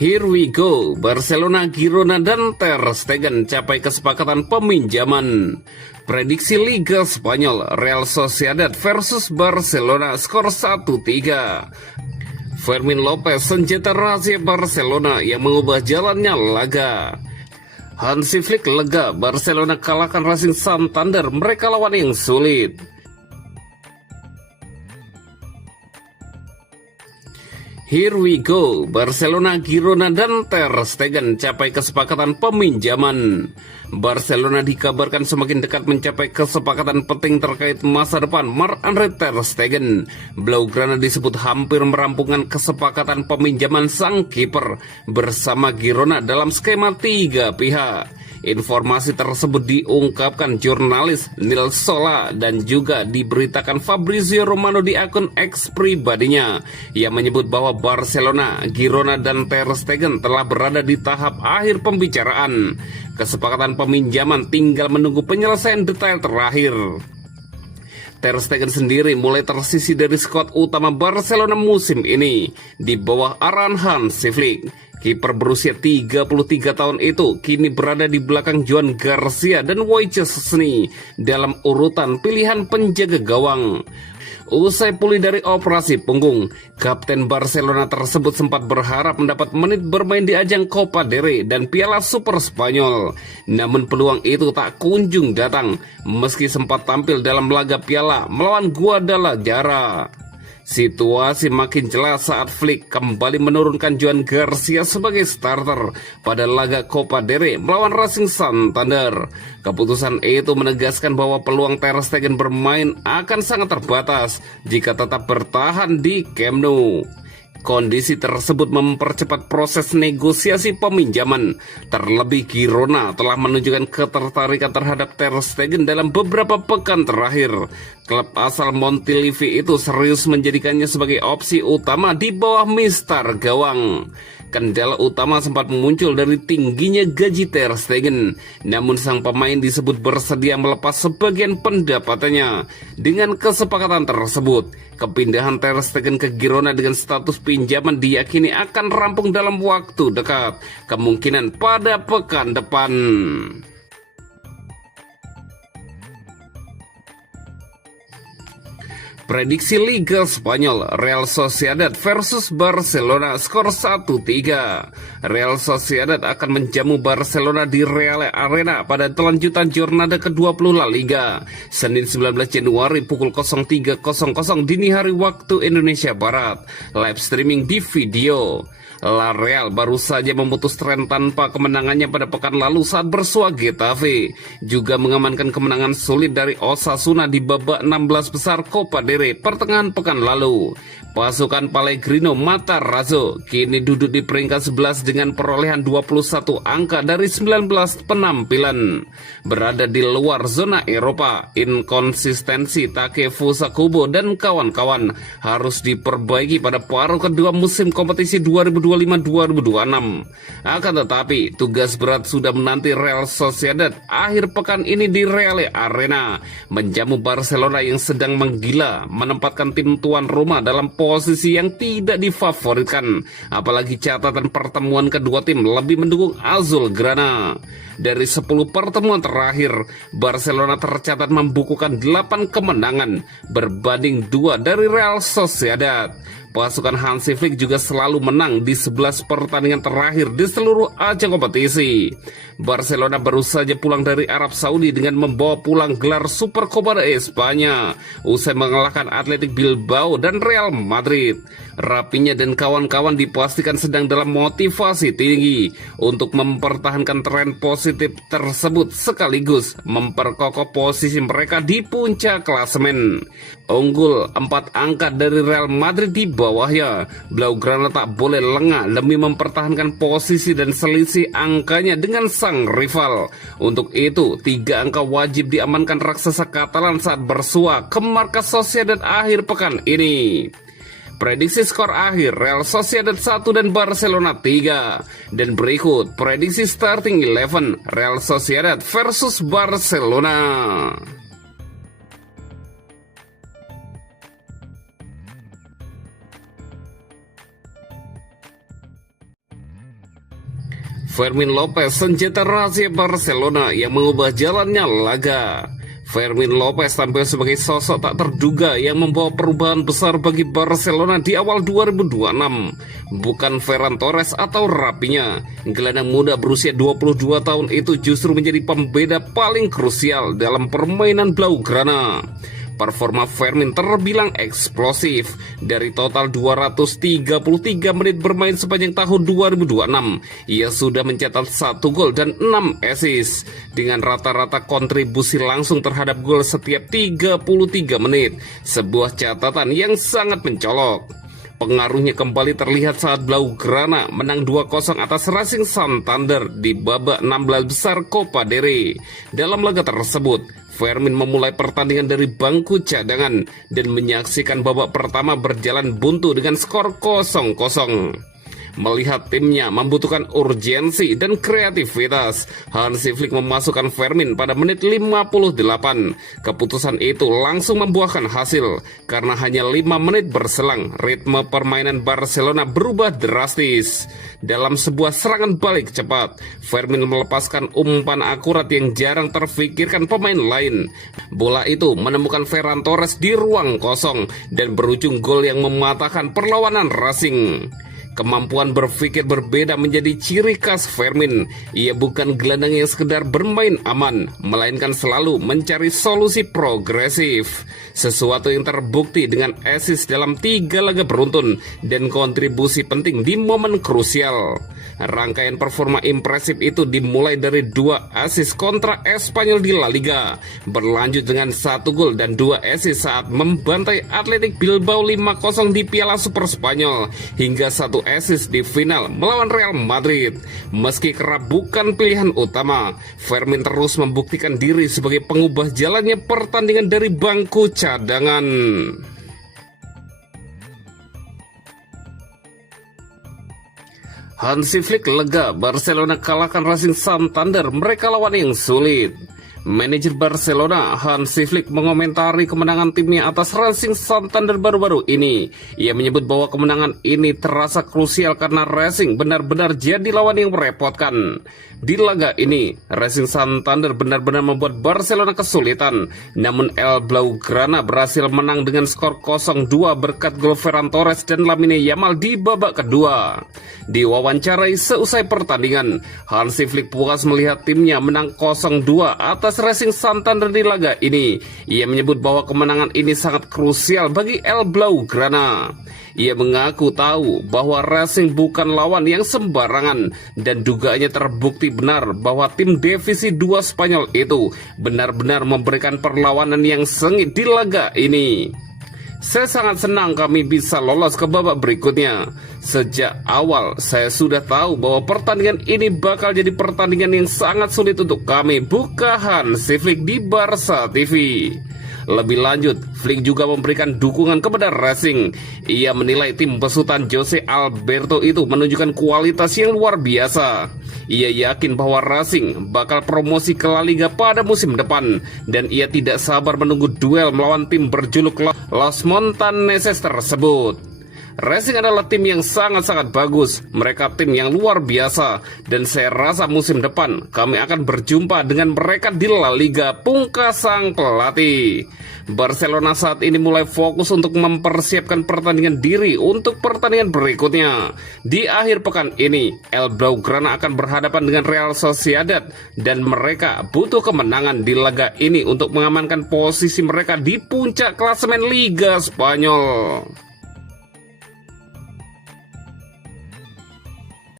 Here we go, Barcelona, Girona, dan Ter Stegen capai kesepakatan peminjaman. Prediksi Liga Spanyol, Real Sociedad versus Barcelona, skor 1-3. Fermin Lopez, senjata rahasia Barcelona yang mengubah jalannya laga. Hansi Flick lega, Barcelona kalahkan Racing Santander, mereka lawan yang sulit. Here we go, Barcelona, Girona, dan Ter Stegen capai kesepakatan peminjaman. Barcelona dikabarkan semakin dekat mencapai kesepakatan penting terkait masa depan Marc-Andre Ter Stegen. Blaugrana disebut hampir merampungkan kesepakatan peminjaman sang kiper bersama Girona dalam skema 3 pihak. Informasi tersebut diungkapkan jurnalis Nil Sola dan juga diberitakan Fabrizio Romano di akun X pribadinya yang menyebut bahwa Barcelona, Girona, dan Ter Stegen telah berada di tahap akhir pembicaraan. Kesepakatan peminjaman tinggal menunggu penyelesaian detail terakhir. Ter Stegen sendiri mulai tersisih dari skuad utama Barcelona musim ini di bawah arahan Hansi Flick. Kiper berusia 33 tahun itu kini berada di belakang Joan Garcia dan Wojciech Szczesny dalam urutan pilihan penjaga gawang. Usai pulih dari operasi punggung, kapten Barcelona tersebut sempat berharap mendapat menit bermain di ajang Copa del Rey dan Piala Super Spanyol. Namun peluang itu tak kunjung datang meski sempat tampil dalam laga Piala melawan Guadalajara. Situasi makin jelas saat Flick kembali menurunkan Joan Garcia sebagai starter pada laga Copa del Rey melawan Racing Santander. Keputusan itu menegaskan bahwa peluang Ter Stegen bermain akan sangat terbatas jika tetap bertahan di Camp Nou. Kondisi tersebut mempercepat proses negosiasi peminjaman. Terlebih Girona telah menunjukkan ketertarikan terhadap Ter Stegen dalam beberapa pekan terakhir. Klub asal Montilivi itu serius menjadikannya sebagai opsi utama di bawah Mister Gawang. Kendala utama sempat muncul dari tingginya gaji Ter Stegen. Namun sang pemain disebut bersedia melepas sebagian pendapatannya. Dengan kesepakatan tersebut, kepindahan Ter Stegen ke Girona dengan status pinjaman diyakini akan rampung dalam waktu dekat, kemungkinan pada pekan depan. Prediksi Liga Spanyol, Real Sociedad versus Barcelona, skor 1-3. Real Sociedad akan menjamu Barcelona di Real Arena pada lanjutan Jornada ke-20 La Liga, Senin 19 Januari pukul 03.00 dini hari waktu Indonesia Barat. Live streaming di video. La Real baru saja memutus tren tanpa kemenangannya pada pekan lalu saat bersua Getafe. Juga mengamankan kemenangan sulit dari Osasuna di babak 16 besar Copa del Rey pertengahan pekan lalu. Pasukan Pellegrino Matarazzo kini duduk di peringkat 11 dengan perolehan 21 angka dari 19 penampilan. Berada di luar zona Eropa, inkonsistensi Takefusa Kubo dan kawan-kawan harus diperbaiki pada paruh kedua musim kompetisi 2025-2026. Akan tetapi, tugas berat sudah menanti Real Sociedad akhir pekan ini di Real Arena, menjamu Barcelona yang sedang menggila, menempatkan tim tuan rumah dalam posisi yang tidak difavoritkan. Apalagi catatan pertemuan kedua tim lebih mendukung Azulgrana. Dari 10 pertemuan terakhir, Barcelona tercatat membukukan 8 kemenangan berbanding 2 dari Real Sociedad. Pasukan Hansi Flick juga selalu menang di 11 pertandingan terakhir di seluruh ajang kompetisi. Barcelona baru saja pulang dari Arab Saudi dengan membawa pulang gelar Supercopa de Espanya usai mengalahkan Athletic Bilbao dan Real Madrid. Rapinya dan kawan-kawan dipastikan sedang dalam motivasi tinggi untuk mempertahankan tren positif tersebut sekaligus memperkokoh posisi mereka di puncak klasemen. Unggul 4 angka dari Real Madrid di bawahnya, Blaugrana tak boleh lengah demi mempertahankan posisi dan selisih angkanya dengan sang rival. Untuk itu, 3 angka wajib diamankan raksasa Katalan saat bersua ke markas Sociedad akhir pekan ini. Prediksi skor akhir, Real Sociedad 1 dan Barcelona 3. Dan berikut prediksi starting 11 Real Sociedad versus Barcelona. Fermin Lopez, senjata rahasia Barcelona yang mengubah jalannya laga. Fermin Lopez tampil sebagai sosok tak terduga yang membawa perubahan besar bagi Barcelona di awal 2026. Bukan Ferran Torres atau Rapinya, gelandang muda berusia 22 tahun itu justru menjadi pembeda paling krusial dalam permainan Blaugrana. Performa Fermin terbilang eksplosif. Dari total 233 menit bermain sepanjang tahun 2026, ia sudah mencetak 1 gol dan 6 assist dengan rata-rata kontribusi langsung terhadap gol setiap 33 menit. Sebuah catatan yang sangat mencolok. Pengaruhnya kembali terlihat saat Blaugrana menang 2-0 atas Racing Santander di babak 16 besar Copa del Rey. Dalam laga tersebut, Fermin memulai pertandingan dari bangku cadangan dan menyaksikan babak pertama berjalan buntu dengan skor 0-0. Melihat timnya membutuhkan urgensi dan kreativitas, Hansi Flick memasukkan Fermin pada menit 58. Keputusan itu langsung membuahkan hasil, karena hanya 5 menit berselang, ritme permainan Barcelona berubah drastis. Dalam sebuah serangan balik cepat, Fermin melepaskan umpan akurat yang jarang terfikirkan pemain lain. Bola itu menemukan Ferran Torres di ruang kosong dan berujung gol yang mematahkan perlawanan Racing. Kemampuan berpikir berbeda menjadi ciri khas Fermin. Ia bukan gelandang yang sekedar bermain aman, melainkan selalu mencari solusi progresif. Sesuatu yang terbukti dengan assist dalam 3 laga beruntun dan kontribusi penting di momen krusial. Rangkaian performa impresif itu dimulai dari 2 assist kontra Espanyol di La Liga, berlanjut dengan 1 gol dan 2 assist saat membantai Athletic Bilbao 5-0 di Piala Super Spanyol, hingga 1 assist di final melawan Real Madrid. Meski kerap bukan pilihan utama, Fermin terus membuktikan diri sebagai pengubah jalannya pertandingan dari bangku cadangan. Hansi Flick lega Barcelona kalahkan Racing Santander, mereka lawan yang sulit. Manajer Barcelona Hansi Flick mengomentari kemenangan timnya atas Racing Santander baru-baru ini. Ia menyebut bahwa kemenangan ini terasa krusial karena Racing benar-benar jadi lawan yang merepotkan. Di laga ini, Racing Santander benar-benar membuat Barcelona kesulitan. Namun El Blaugrana berhasil menang dengan skor 0-2 berkat gol Ferran Torres dan Lamine Yamal di babak kedua. Diwawancarai seusai pertandingan, Hansi Flick puas melihat timnya menang 0-2 atas Racing Santander di laga ini. Ia menyebut bahwa kemenangan ini sangat krusial bagi El Blaugrana. Ia mengaku tahu bahwa Racing bukan lawan yang sembarangan dan dugaannya terbukti benar bahwa tim divisi 2 Spanyol itu benar-benar memberikan perlawanan yang sengit di laga ini. Saya sangat senang kami bisa lolos ke babak berikutnya. Sejak awal saya sudah tahu bahwa pertandingan ini bakal jadi pertandingan yang sangat sulit untuk kami, buka Hansi Flick di Barca TV. Lebih lanjut, Flick juga memberikan dukungan kepada Racing. Ia menilai tim besutan Jose Alberto itu menunjukkan kualitas yang luar biasa. Ia yakin bahwa Racing bakal promosi ke La Liga pada musim depan, dan ia tidak sabar menunggu duel melawan tim berjuluk Los Montaneses tersebut. Racing adalah tim yang sangat-sangat bagus. Mereka tim yang luar biasa, dan saya rasa musim depan kami akan berjumpa dengan mereka di La Liga, pungkas sang pelatih. Barcelona saat ini mulai fokus untuk mempersiapkan pertandingan diri untuk pertandingan berikutnya. Di akhir pekan ini, El Blaugrana akan berhadapan dengan Real Sociedad, dan mereka butuh kemenangan di laga ini untuk mengamankan posisi mereka di puncak klasemen Liga Spanyol.